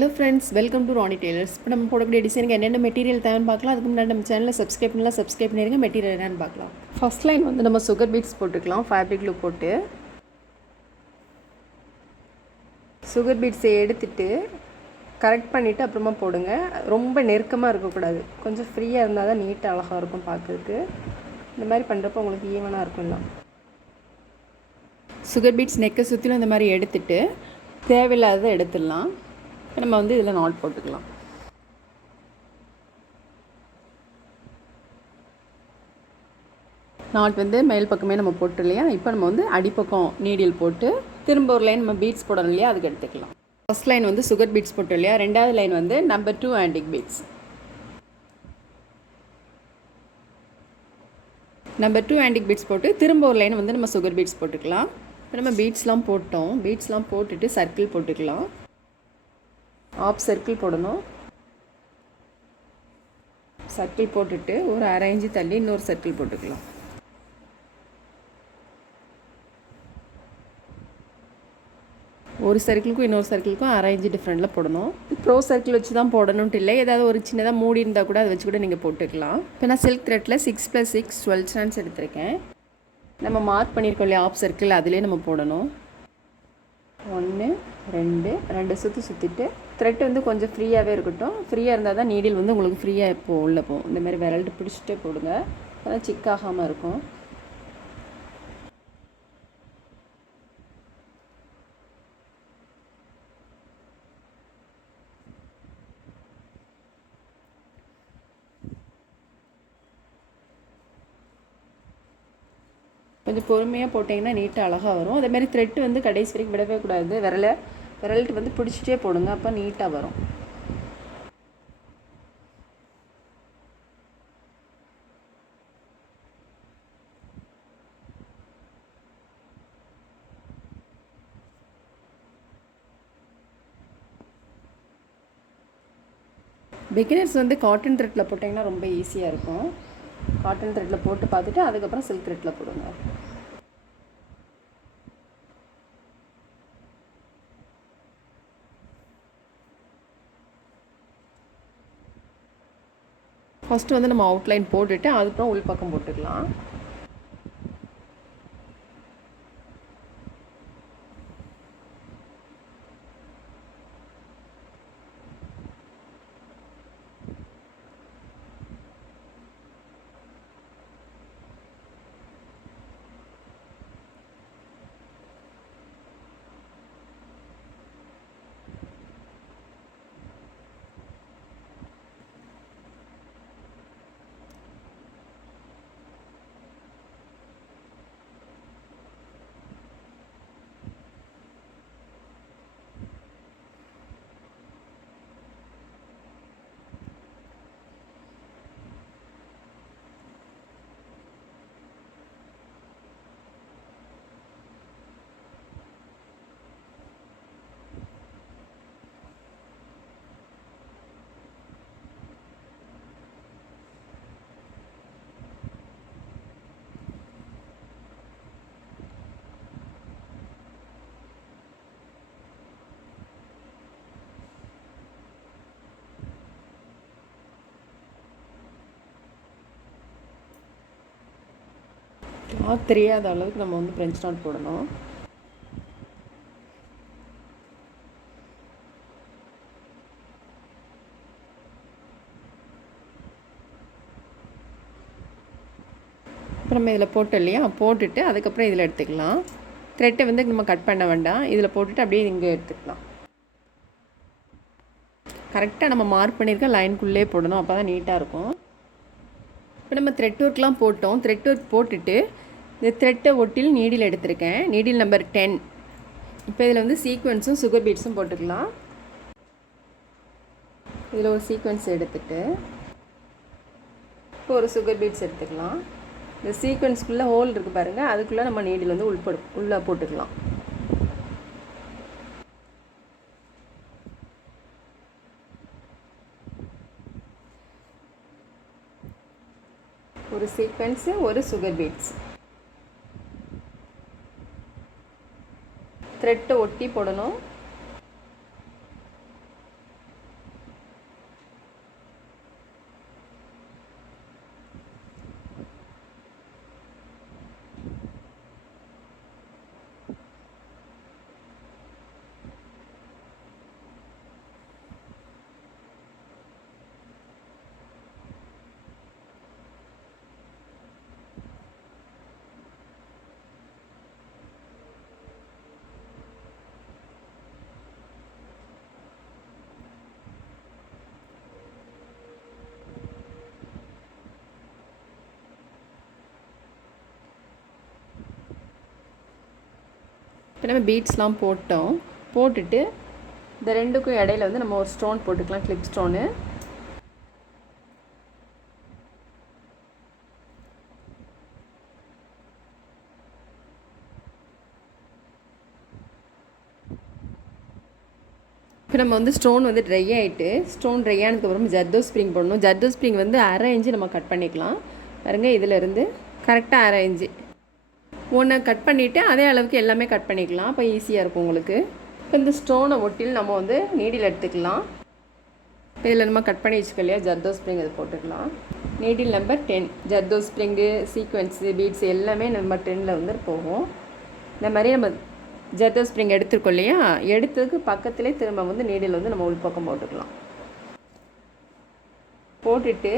Hello friends, welcome to Rani tailors. இப்போ நம்ம போடக்கூடிய டிசைனுக்கு என்னென்ன மெட்டீரியல் தேவைன்னு பார்க்கலாம். அதுக்கு முன்னாடி நம்ம சேனலில் சப்ஸ்கிரைப் பண்ணிடுங்க. மெட்டீரியல் என்னென்னு பார்க்கலாம். ஃபர்ஸ்ட் லைன் வந்து நம்ம சுகர் பீட்ஸ் போட்டுக்கலாம். ஃபேப்ரிக் க்ளூ போட்டு சுகர் பீட்ஸை எடுத்துட்டு கரெக்ட் பண்ணிவிட்டு அப்புறமா போடுங்க. ரொம்ப நெருக்கமாக இருக்கக்கூடாது, கொஞ்சம் ஃப்ரீயாக இருந்தால் தான் நீட்டாக அழகாக இருக்கும் பார்க்குறதுக்கு. இந்த மாதிரி பண்ணுறப்போ உங்களுக்கு ஈவனாக இருக்கும்லாம். சுகர் பீட்ஸ் நெக்கை சுற்றிலும் இந்த மாதிரி எடுத்துட்டு தேவையில்லாததை எடுத்துடலாம். இப்போ நம்ம வந்து இதில் நாட் போட்டுக்கலாம். நாட் வந்து மேல் பக்கமே நம்ம போட்டு இல்லையா, இப்போ நம்ம வந்து அடிப்பக்கம் நீடில் போட்டு திரும்ப ஒரு லைன் நம்ம பீட்ஸ் போடணும் இல்லையா, அதுக்கு எடுத்துக்கலாம். ஃபர்ஸ்ட் லைன் வந்து சுகர் பீட்ஸ் போட்டோம் இல்லையா, ரெண்டாவது லைன் வந்து number 2 antique beads. Number 2 antique beads போட்டு திரும்ப ஒரு லைன் வந்து நம்ம சுகர் பீட்ஸ் போட்டுக்கலாம். இப்போ நம்ம பீட்ஸ்லாம் போட்டோம். பீட்ஸ்லாம் போட்டுட்டு சர்க்கிள் போட்டுக்கலாம். ஆஃப் சர்க்கிள் போடணும். சர்க்கிள் போட்டுட்டு ஒரு அரை இன்ச்சு தள்ளி இன்னொரு சர்க்கிள் போட்டுக்கலாம். ஒரு சர்க்கிளுக்கும் இன்னொரு சர்க்கிளுக்கும் அரை இன்ச்சு டிஃப்ரெண்ட்டில் போடணும். ப்ரோ சர்க்கிள் வச்சு தான் போடணுன்ட்டு இல்லை, ஏதாவது ஒரு சின்னதாக மூடி இருந்தால் கூட அதை வச்சு கூட நீங்கள் போட்டுக்கலாம். இப்போ நான் சில்க் த்ரெட்டில் 6+6 12 ஸ்டாண்ட்ஸ் எடுத்திருக்கேன். நம்ம மார்க் பண்ணியிருக்கோம் இல்லையா ஆஃப் சர்க்கிள், அதிலே நம்ம போடணும். 1 2 சுற்றிட்டு த்ரெட் வந்து கொஞ்சம் ஃப்ரீயாகவே இருக்கட்டும். ஃப்ரீயாக இருந்தால் தான் நீடில் வந்து உங்களுக்கு ஃப்ரீயாக இப்போ உள்ளே போகும். இந்த மாதிரி விரல்ட்டு பிடிச்சிட்டே போடுங்க, அதான் சிக்காகாமல் இருக்கும். கொஞ்சம் பொறுமையாக போட்டிங்கன்னா நீட்டாக அழகாக வரும். அதேமாதிரி த்ரெட்டு வந்து கடைசி வரைக்கும் விடவே கூடாது. விரல்ட்டு வந்து பிடிச்சிட்டே போடுங்க, அப்போ நீட்டாக வரும். பிகினர்ஸ் வந்து காட்டன் த்ரெட்டில் போட்டிங்கன்னா ரொம்ப ஈஸியாக இருக்கும். காட்டன் த்ரெட்டில் போட்டு பார்த்துட்டு அதுக்கப்புறம் சில்க் த்ரெட்டில் போடுங்க. ஃபஸ்ட்டு வந்து நம்ம அவுட்லைன் போட்டுட்டு அதுக்கப்புறம் உள்பக்கம் போட்டுக்கலாம். தெரியாத அளவுக்கு நம்ம வந்து ஃப்ரெஞ்ச் நாட் போடணும். இப்போ நம்ம இதில் போட்டோம் இல்லையா, போட்டுட்டு அதுக்கப்புறம் இதில் எடுத்துக்கலாம். த்ரெட்டை வந்து நம்ம கட் பண்ண வேண்டாம், இதில் போட்டுட்டு அப்படியே இங்கே எடுத்துக்கலாம். கரெக்டாக நம்ம மார்க் பண்ணியிருக்க லைனுக்குள்ளே போடணும், அப்போ தான் நீட்டாக இருக்கும். இப்போ நம்ம த்ரெட் ஒர்க்லாம் போட்டோம். த்ரெட் ஒர்க் போட்டுட்டு இந்த த்ரெட்டை ஒட்டில் நீடில் எடுத்திருக்கேன், நீடில் நம்பர் 10. இப்போ இதில் வந்து சீக்வென்ஸும் சுகர் பீட்ஸும் போட்டுக்கலாம். இதில் ஒரு சீக்வென்ஸ் எடுத்துட்டு இப்போ ஒரு சுகர் பீட்ஸ் எடுத்துக்கலாம். இந்த சீக்வென்ஸ்க்குள்ளே ஹோல் இருக்குது பாருங்கள், அதுக்குள்ளே நம்ம நீடில் வந்து உள்ளே போட்டுக்கலாம். ஒரு சீக்வென்ஸு, ஒரு சுகர் பீட்ஸ். த்ரெட்டை ஒட்டி போடணும். இப்போ நம்ம பீட்ஸ்லாம் போட்டோம். போட்டுட்டு இந்த ரெண்டுக்கும் இடையில வந்து நம்ம ஒரு ஸ்டோன் போட்டுக்கலாம், கிளிப் ஸ்டோனு. இப்போ நம்ம வந்து ஸ்டோன் வந்து ட்ரை ஆகிட்டு, ஸ்டோன் ட்ரை ஆனதுக்கப்புறம் ஜர்தோ ஸ்ப்ரிங் போடணும். ஜர்தோ ஸ்ப்ரிங் வந்து அரை இன்ச்சு நம்ம கட் பண்ணிக்கலாம். பாருங்க, இதிலேருந்து கரெக்டாக அரை இன்ச்சு ஒன்று கட் பண்ணிவிட்டு அதே அளவுக்கு எல்லாமே கட் பண்ணிக்கலாம். அப்போ ஈஸியாக இருக்கும் உங்களுக்கு. இப்போ இந்த ஸ்டோனை ஒட்டில் நம்ம வந்து நீடில் எடுத்துக்கலாம். இப்போ இதில் நம்ம கட் பண்ணி வச்சுக்க இல்லையா ஜர்தோ ஸ்ப்ரிங், அது போட்டுக்கலாம். Needle number 10. ஜர்தோ spring, sequence, beads எல்லாமே நம்பர் 10 வந்து போகும். இந்த மாதிரி நம்ம ஜர்தோ ஸ்ப்ரிங் எடுத்துருக்கோம் இல்லையா, எடுத்ததுக்கு பக்கத்துலேயே திரும்ப வந்து நீடில் வந்து நம்ம உள்பக்கம் போட்டுக்கலாம். போட்டுட்டு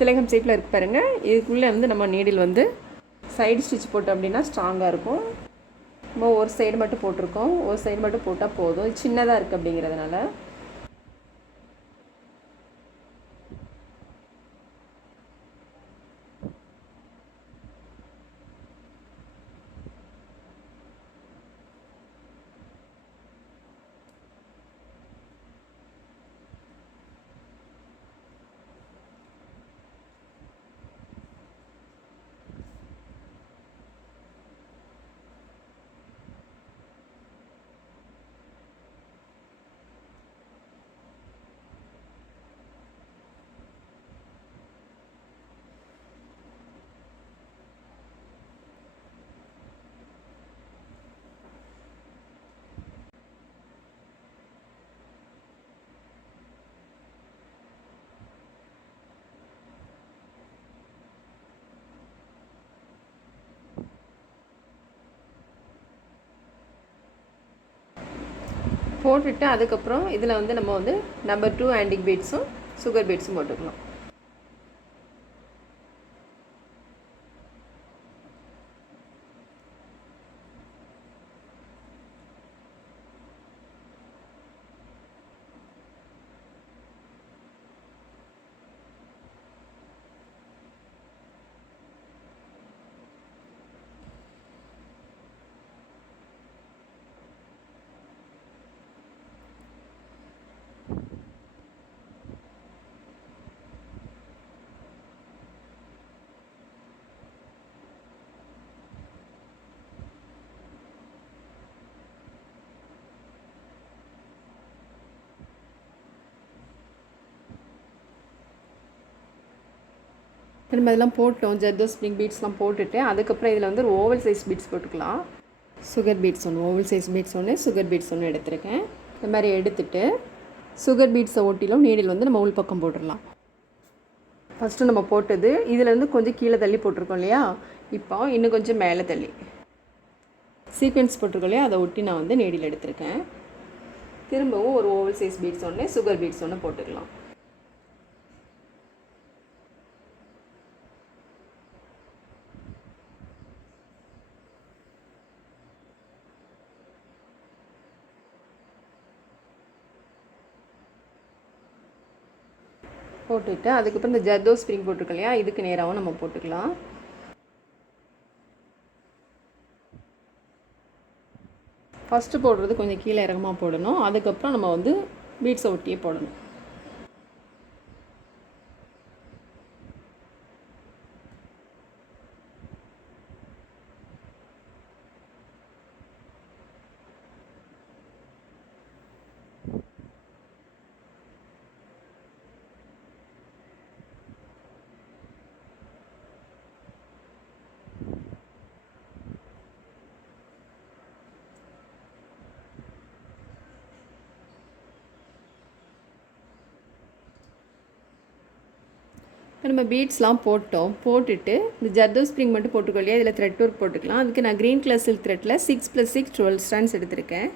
திலகம் ஷேப்பில் இருக்கு பாருங்கள், இதுக்குள்ளே வந்து நம்ம நீடில் வந்து சைடு ஸ்டிச் போட்டோம் அப்படின்னா ஸ்ட்ராங்காக இருக்கும். நம்ம ஒரு சைடு மட்டும் போட்டிருக்கோம், ஒரு சைடு மட்டும் போட்டால் போதும், சின்னதாக இருக்குது அப்படிங்கிறதுனால. போட்டுட்டு அதுக்கப்புறம் இதில் வந்து நம்ம வந்து நம்பர் 2 ஆன்டிக் பீட்ஸும் சுகர் பீட்ஸும் போட்டுக்கலாம். நம்ம இதெல்லாம் போட்டோம், ஜர்தோ ஸ்ப்ரிங் பீட்ஸ்லாம் போட்டுட்டு அதுக்கப்புறம் இதில் வந்து ஒரு ஓவல் சைஸ் பீட்ஸ் போட்டுக்கலாம். சுகர் பீட்ஸ் ஒன்று, ஓவல் சைஸ் பீட்ஸ் ஒன்று, சுகர் பீட்ஸ் ஒன்று எடுத்துருக்கேன். இந்த மாதிரி எடுத்துகிட்டு சுகர் பீட்ஸை ஒட்டிலும் நீடில் வந்து நம்ம உள் பக்கம் போட்டுடலாம். ஃபஸ்ட்டு நம்ம போட்டது இதிலேருந்து கொஞ்சம் கீழே தள்ளி போட்டிருக்கோம் இல்லையா, இப்போ இன்னும் கொஞ்சம் மேலே தள்ளி சீக்வென்ஸ் போட்டிருக்கோம் இல்லையா, அதை ஒட்டி நான் வந்து நீடில் எடுத்திருக்கேன். திரும்பவும் ஒரு ஓவல் சைஸ் பீட்ஸ் ஒன்று, சுகர் பீட்ஸ் ஒன்று போட்டுக்கலாம். போட்டுட்டு அதுக்கப்புறம் இந்த ஜர்தோ ஸ்ப்ரிங் போட்டிருக்கோம் இல்லையா, இதுக்கு நேராகவும் நம்ம போட்டுக்கலாம். ஃபஸ்ட்டு போடுறது கொஞ்சம் கீழே இறக்கமாக போடணும், அதுக்கப்புறம் நம்ம வந்து பீட்ஸை ஒட்டியே போடணும். நம்ம பீட்ஸ்லாம் போட்டோம். போட்டுட்டு இந்த ஜர்தோ ஸ்ப்ரிங் மட்டும் போட்டுக்கோ இல்லையா, இதில் த்ரெட் ஒர்க் போட்டுக்கலாம். அதுக்கு நான் க்ரீன் கலர் சில்க் த்ரெட்டில் 6 + 6 12 ஸ்டாண்ட்ஸ் எடுத்திருக்கேன்.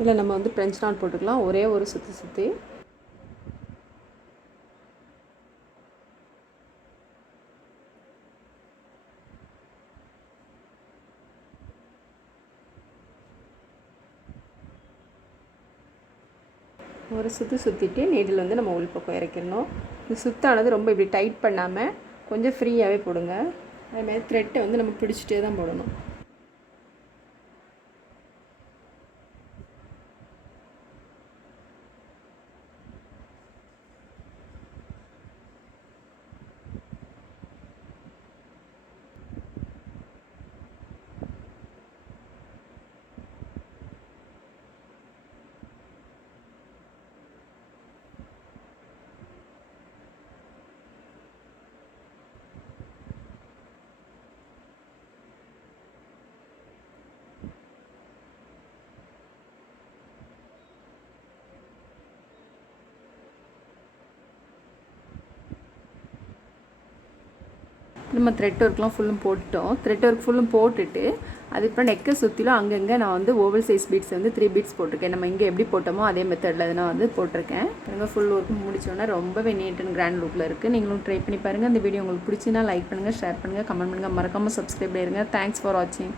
இதில் நம்ம வந்து ஃப்ரெஞ்ச் நாட் போட்டுக்கலாம், ஒரே ஒரு சுற்றி சுற்றி. ஒரு சுற்றி சுற்றிட்டு நீடில் வந்து நம்ம உள்பக்கம் இறக்கிடணும். இந்த சுத்தானது ரொம்ப இப்படி டைட் பண்ணாமல் கொஞ்சம் ஃப்ரீயாகவே போடுங்க. அதேமாதிரி த்ரெட்டை வந்து நம்ம பிடிச்சிட்டே தான் போடணும். நம்ம த்ரெட் ஒர்க்லாம் ஃபுல்லும் போட்டுட்டோம். த்ரெட் ஒர்க் ஃபுல்லும் போட்டுட்டு அதுக்கப்புறம் நெக்கை சுற்றிலும் அங்கங்கே நான் வந்து ஓவல் சைஸ் பீட்ஸ் வந்து 3 பீட்ஸ் போட்டிருக்கேன். நம்ம இங்கே எப்படி போட்டோமோ அதே மெத்தடில் நான் வந்து போட்டிருக்கேன். பாருங்கள், ஃபுல் ஒர்க் முடிச்சோன்னா ரொம்பவே நீட் அண்ட் கிராண்ட் லுக்கில் இருக்குது. நீங்களும் ட்ரை பண்ணி பாருங்கள். இந்த வீடியோ உங்களுக்கு பிடிச்சினா லைக் பண்ணுங்கள், ஷேர் பண்ணுங்கள், கமெண்ட் பண்ணுங்கள், மறக்காமல் சப்ஸ்கிரைப் பண்ணிடுங்க. தேங்க்ஸ் ஃபார் வாட்சிங்.